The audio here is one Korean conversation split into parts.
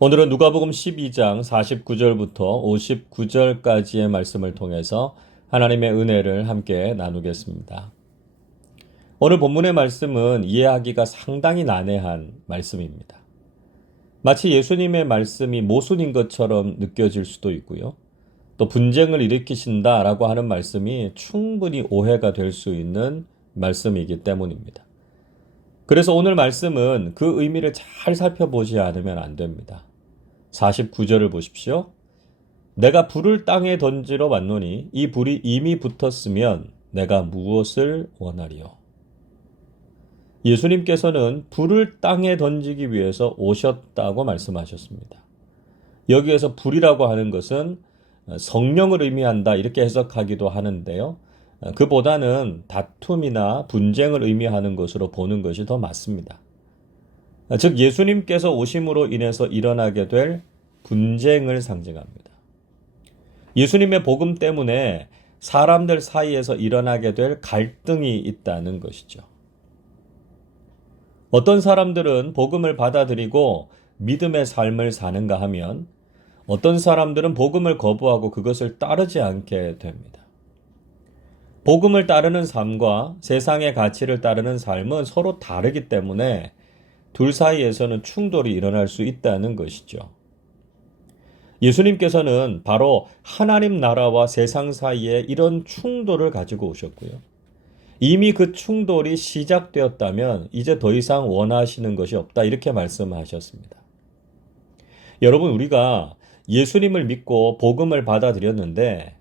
오늘은 누가복음 12장 49절부터 59절까지의 말씀을 통해서 하나님의 은혜를 함께 나누겠습니다. 오늘 본문의 말씀은 이해하기가 상당히 난해한 말씀입니다. 마치 예수님의 말씀이 모순인 것처럼 느껴질 수도 있고요. 또 분쟁을 일으키신다라고 하는 말씀이 충분히 오해가 될 수 있는 말씀이기 때문입니다. 그래서 오늘 말씀은 그 의미를 잘 살펴보지 않으면 안 됩니다. 49절을 보십시오. 내가 불을 땅에 던지러 왔노니 이 불이 이미 붙었으면 내가 무엇을 원하리요? 예수님께서는 불을 땅에 던지기 위해서 오셨다고 말씀하셨습니다. 여기에서 불이라고 하는 것은 성령을 의미한다 이렇게 해석하기도 하는데요. 그보다는 다툼이나 분쟁을 의미하는 것으로 보는 것이 더 맞습니다. 즉 예수님께서 오심으로 인해서 일어나게 될 분쟁을 상징합니다. 예수님의 복음 때문에 사람들 사이에서 일어나게 될 갈등이 있다는 것이죠. 어떤 사람들은 복음을 받아들이고 믿음의 삶을 사는가 하면 어떤 사람들은 복음을 거부하고 그것을 따르지 않게 됩니다. 복음을 따르는 삶과 세상의 가치를 따르는 삶은 서로 다르기 때문에 둘 사이에서는 충돌이 일어날 수 있다는 것이죠. 예수님께서는 바로 하나님 나라와 세상 사이에 이런 충돌을 가지고 오셨고요. 이미 그 충돌이 시작되었다면 이제 더 이상 원하시는 것이 없다 이렇게 말씀하셨습니다. 여러분, 우리가 예수님을 믿고 복음을 받아들였는데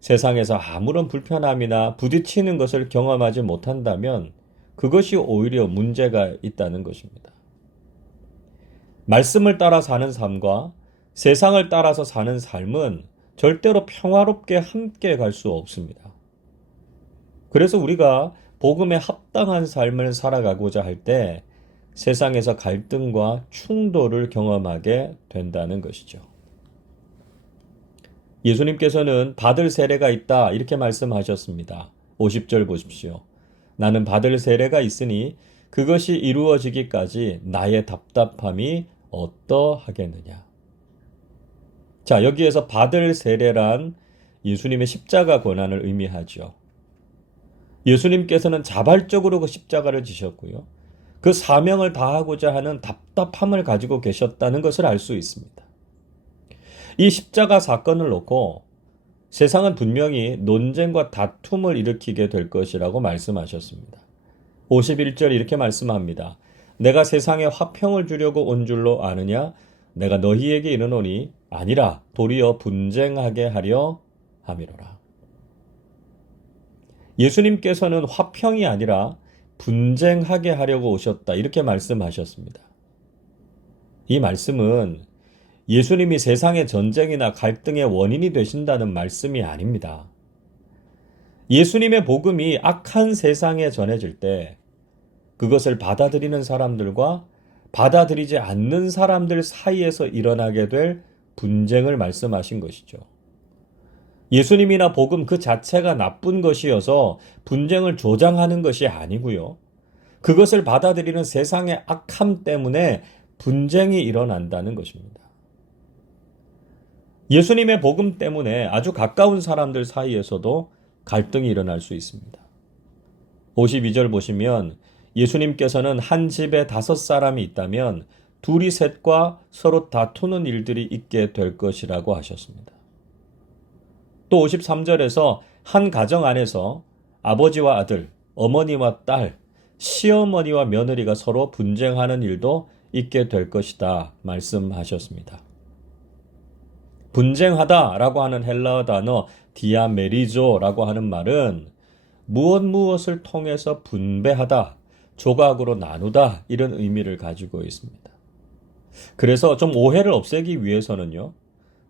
세상에서 아무런 불편함이나 부딪히는 것을 경험하지 못한다면 그것이 오히려 문제가 있다는 것입니다. 말씀을 따라 사는 삶과 세상을 따라서 사는 삶은 절대로 평화롭게 함께 갈 수 없습니다. 그래서 우리가 복음에 합당한 삶을 살아가고자 할 때 세상에서 갈등과 충돌을 경험하게 된다는 것이죠. 예수님께서는 받을 세례가 있다 이렇게 말씀하셨습니다. 50절 보십시오. 나는 받을 세례가 있으니 그것이 이루어지기까지 나의 답답함이 어떠하겠느냐. 자, 여기에서 받을 세례란 예수님의 십자가 고난을 의미하죠. 예수님께서는 자발적으로 그 십자가를 지셨고요. 그 사명을 다하고자 하는 답답함을 가지고 계셨다는 것을 알 수 있습니다. 이 십자가 사건을 놓고 세상은 분명히 논쟁과 다툼을 일으키게 될 것이라고 말씀하셨습니다. 51절 이렇게 말씀합니다. 내가 세상에 화평을 주려고 온 줄로 아느냐? 내가 너희에게 이르노니 아니라 도리어 분쟁하게 하려 함이로라. 예수님께서는 화평이 아니라 분쟁하게 하려고 오셨다 이렇게 말씀하셨습니다. 이 말씀은 예수님이 세상의 전쟁이나 갈등의 원인이 되신다는 말씀이 아닙니다. 예수님의 복음이 악한 세상에 전해질 때 그것을 받아들이는 사람들과 받아들이지 않는 사람들 사이에서 일어나게 될 분쟁을 말씀하신 것이죠. 예수님이나 복음 그 자체가 나쁜 것이어서 분쟁을 조장하는 것이 아니고요. 그것을 받아들이는 세상의 악함 때문에 분쟁이 일어난다는 것입니다. 예수님의 복음 때문에 아주 가까운 사람들 사이에서도 갈등이 일어날 수 있습니다. 52절 보시면 예수님께서는 한 집에 5사람이 있다면 둘이 셋과 서로 다투는 일들이 있게 될 것이라고 하셨습니다. 또 53절에서 한 가정 안에서 아버지와 아들, 어머니와 딸, 시어머니와 며느리가 서로 분쟁하는 일도 있게 될 것이다 말씀하셨습니다. 분쟁하다라고 하는 헬라어 단어 디아메리조라고 하는 말은 무엇을 통해서 분배하다, 조각으로 나누다 이런 의미를 가지고 있습니다. 그래서 좀 오해를 없애기 위해서는요.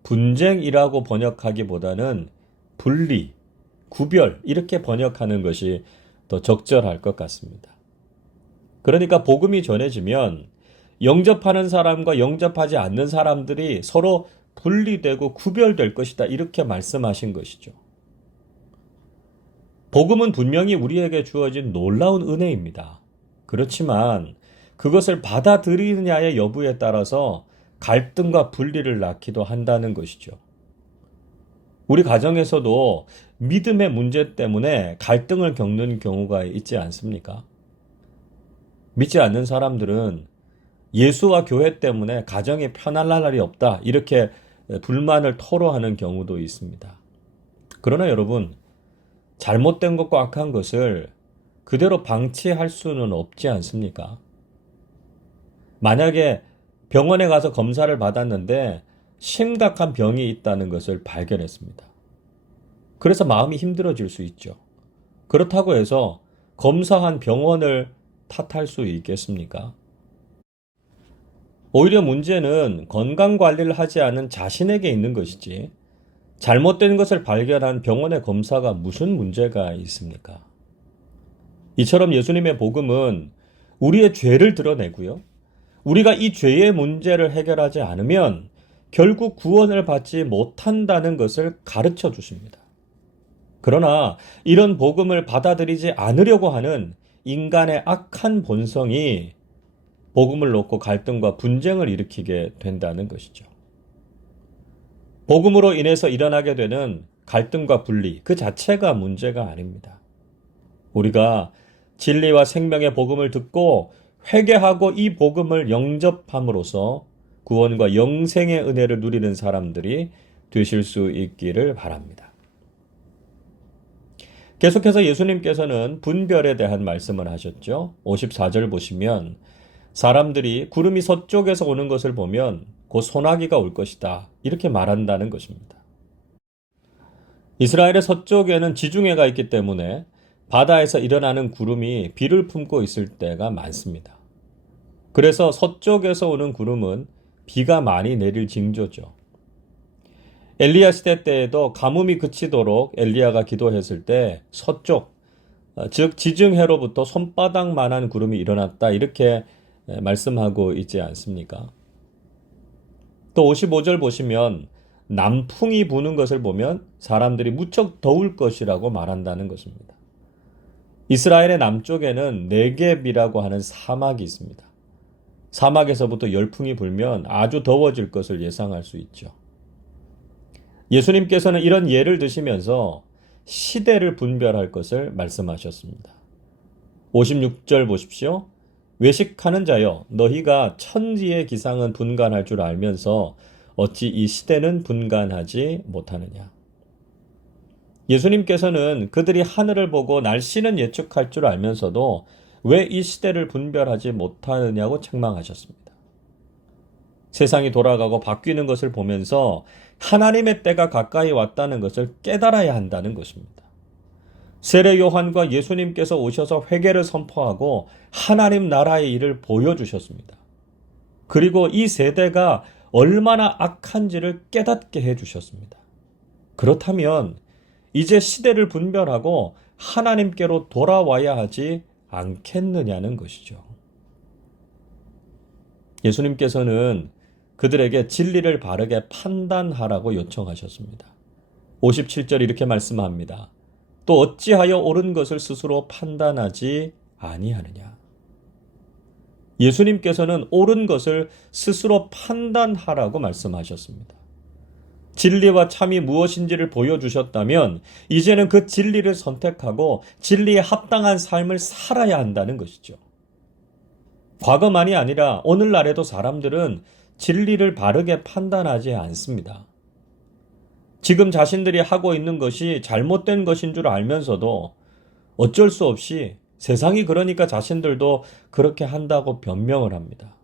분쟁이라고 번역하기보다는 분리, 구별 이렇게 번역하는 것이 더 적절할 것 같습니다. 그러니까 복음이 전해지면 영접하는 사람과 영접하지 않는 사람들이 서로 분리되고 구별될 것이다 이렇게 말씀하신 것이죠. 복음은 분명히 우리에게 주어진 놀라운 은혜입니다. 그렇지만 그것을 받아들이느냐의 여부에 따라서 갈등과 분리를 낳기도 한다는 것이죠. 우리 가정에서도 믿음의 문제 때문에 갈등을 겪는 경우가 있지 않습니까? 믿지 않는 사람들은 예수와 교회 때문에 가정이 편할 날이 없다, 이렇게 불만을 토로하는 경우도 있습니다. 그러나 여러분, 잘못된 것과 악한 것을 그대로 방치할 수는 없지 않습니까? 만약에 병원에 가서 검사를 받았는데 심각한 병이 있다는 것을 발견했습니다. 그래서 마음이 힘들어질 수 있죠. 그렇다고 해서 검사한 병원을 탓할 수 있겠습니까? 오히려 문제는 건강관리를 하지 않은 자신에게 있는 것이지, 잘못된 것을 발견한 병원의 검사가 무슨 문제가 있습니까? 이처럼 예수님의 복음은 우리의 죄를 드러내고요, 우리가 이 죄의 문제를 해결하지 않으면 결국 구원을 받지 못한다는 것을 가르쳐 주십니다. 그러나 이런 복음을 받아들이지 않으려고 하는 인간의 악한 본성이 복음을 놓고 갈등과 분쟁을 일으키게 된다는 것이죠. 복음으로 인해서 일어나게 되는 갈등과 분리, 그 자체가 문제가 아닙니다. 우리가 진리와 생명의 복음을 듣고 회개하고 이 복음을 영접함으로써 구원과 영생의 은혜를 누리는 사람들이 되실 수 있기를 바랍니다. 계속해서 예수님께서는 분별에 대한 말씀을 하셨죠. 54절 보시면 사람들이 구름이 서쪽에서 오는 것을 보면 곧 소나기가 올 것이다, 이렇게 말한다는 것입니다. 이스라엘의 서쪽에는 지중해가 있기 때문에 바다에서 일어나는 구름이 비를 품고 있을 때가 많습니다. 그래서 서쪽에서 오는 구름은 비가 많이 내릴 징조죠. 엘리야 시대 때에도 가뭄이 그치도록 엘리야가 기도했을 때 서쪽, 즉 지중해로부터 손바닥만한 구름이 일어났다, 이렇게 말씀하고 있지 않습니까? 또 55절 보시면 남풍이 부는 것을 보면 사람들이 무척 더울 것이라고 말한다는 것입니다. 이스라엘의 남쪽에는 네겝이라고 하는 사막이 있습니다. 사막에서부터 열풍이 불면 아주 더워질 것을 예상할 수 있죠. 예수님께서는 이런 예를 드시면서 시대를 분별할 것을 말씀하셨습니다. 56절 보십시오. 외식하는 자여, 너희가 천지의 기상은 분간할 줄 알면서 어찌 이 시대는 분간하지 못하느냐. 예수님께서는 그들이 하늘을 보고 날씨는 예측할 줄 알면서도 왜 이 시대를 분별하지 못하느냐고 책망하셨습니다. 세상이 돌아가고 바뀌는 것을 보면서 하나님의 때가 가까이 왔다는 것을 깨달아야 한다는 것입니다. 세례 요한과 예수님께서 오셔서 회개를 선포하고 하나님 나라의 일을 보여주셨습니다. 그리고 이 세대가 얼마나 악한지를 깨닫게 해주셨습니다. 그렇다면 이제 시대를 분별하고 하나님께로 돌아와야 하지 않겠느냐는 것이죠. 예수님께서는 그들에게 진리를 바르게 판단하라고 요청하셨습니다. 57절 이렇게 말씀합니다. 또 어찌하여 옳은 것을 스스로 판단하지 아니하느냐. 예수님께서는 옳은 것을 스스로 판단하라고 말씀하셨습니다. 진리와 참이 무엇인지를 보여주셨다면 이제는 그 진리를 선택하고 진리에 합당한 삶을 살아야 한다는 것이죠. 과거만이 아니라 오늘날에도 사람들은 진리를 바르게 판단하지 않습니다. 지금 자신들이 하고 있는 것이 잘못된 것인 줄 알면서도 어쩔 수 없이 세상이 그러니까 자신들도 그렇게 한다고 변명을 합니다.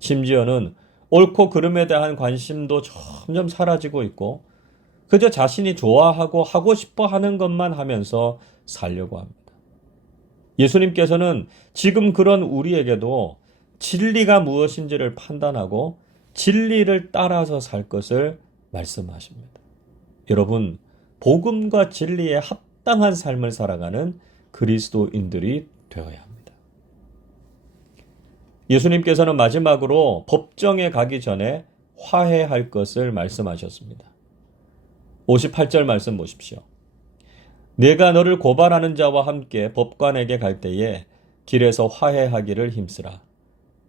심지어는 옳고 그름에 대한 관심도 점점 사라지고 있고 그저 자신이 좋아하고 하고 싶어 하는 것만 하면서 살려고 합니다. 예수님께서는 지금 그런 우리에게도 진리가 무엇인지를 판단하고 진리를 따라서 살 것을 말씀하십니다. 여러분, 복음과 진리에 합당한 삶을 살아가는 그리스도인들이 되어야 합니다. 예수님께서는 마지막으로 법정에 가기 전에 화해할 것을 말씀하셨습니다. 58절 말씀 보십시오. 내가 너를 고발하는 자와 함께 법관에게 갈 때에 길에서 화해하기를 힘쓰라.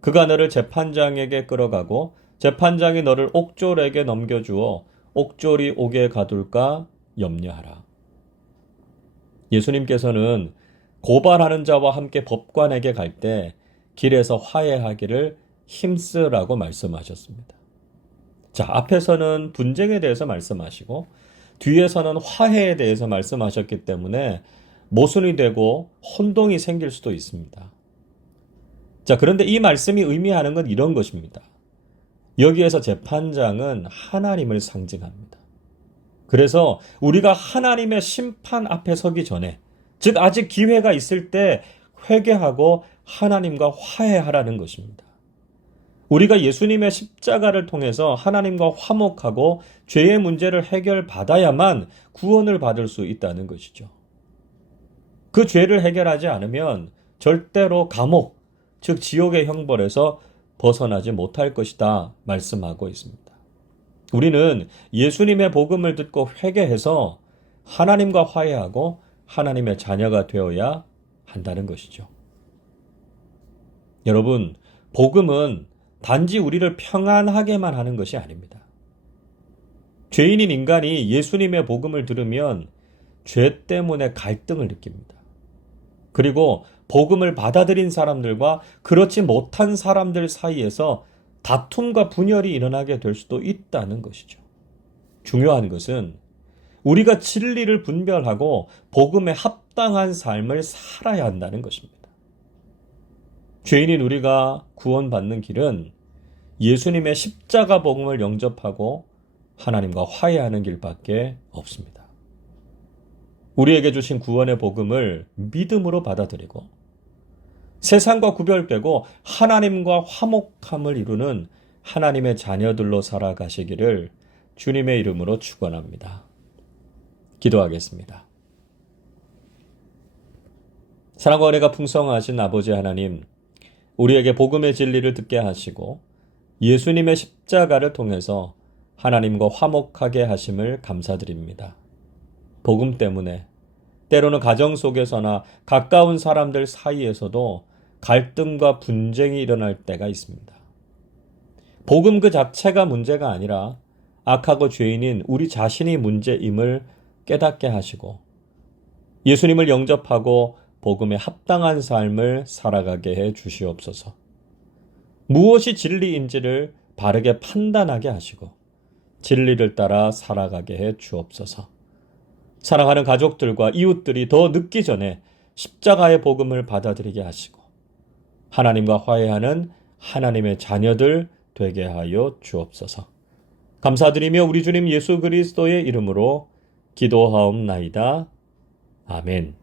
그가 너를 재판장에게 끌어가고 재판장이 너를 옥졸에게 넘겨주어 옥졸이 옥에 가둘까 염려하라. 예수님께서는 고발하는 자와 함께 법관에게 갈 때 길에서 화해하기를 힘쓰라고 말씀하셨습니다. 자, 앞에서는 분쟁에 대해서 말씀하시고 뒤에서는 화해에 대해서 말씀하셨기 때문에 모순이 되고 혼동이 생길 수도 있습니다. 자, 그런데 이 말씀이 의미하는 건 이런 것입니다. 여기에서 재판장은 하나님을 상징합니다. 그래서 우리가 하나님의 심판 앞에 서기 전에, 즉 아직 기회가 있을 때 회개하고 하나님과 화해하라는 것입니다. 우리가 예수님의 십자가를 통해서 하나님과 화목하고 죄의 문제를 해결받아야만 구원을 받을 수 있다는 것이죠. 그 죄를 해결하지 않으면 절대로 감옥, 즉 지옥의 형벌에서 벗어나지 못할 것이다 말씀하고 있습니다. 우리는 예수님의 복음을 듣고 회개해서 하나님과 화해하고 하나님의 자녀가 되어야 한다는 것이죠. 여러분, 복음은 단지 우리를 평안하게만 하는 것이 아닙니다. 죄인인 인간이 예수님의 복음을 들으면 죄 때문에 갈등을 느낍니다. 그리고 복음을 받아들인 사람들과 그렇지 못한 사람들 사이에서 다툼과 분열이 일어나게 될 수도 있다는 것이죠. 중요한 것은 우리가 진리를 분별하고 복음에 합당한 삶을 살아야 한다는 것입니다. 죄인인 우리가 구원받는 길은 예수님의 십자가 복음을 영접하고 하나님과 화해하는 길밖에 없습니다. 우리에게 주신 구원의 복음을 믿음으로 받아들이고 세상과 구별되고 하나님과 화목함을 이루는 하나님의 자녀들로 살아가시기를 주님의 이름으로 축원합니다. 기도하겠습니다. 사랑과 은혜가 풍성하신 아버지 하나님, 우리에게 복음의 진리를 듣게 하시고 예수님의 십자가를 통해서 하나님과 화목하게 하심을 감사드립니다. 복음 때문에 때로는 가정 속에서나 가까운 사람들 사이에서도 갈등과 분쟁이 일어날 때가 있습니다. 복음 그 자체가 문제가 아니라 악하고 죄인인 우리 자신이 문제임을 깨닫게 하시고 예수님을 영접하고 복음에 합당한 삶을 살아가게 해 주시옵소서. 무엇이 진리인지를 바르게 판단하게 하시고 진리를 따라 살아가게 해 주옵소서. 사랑하는 가족들과 이웃들이 더 늦기 전에 십자가의 복음을 받아들이게 하시고 하나님과 화해하는 하나님의 자녀들 되게 하여 주옵소서. 감사드리며 우리 주님 예수 그리스도의 이름으로 기도하옵나이다. 아멘.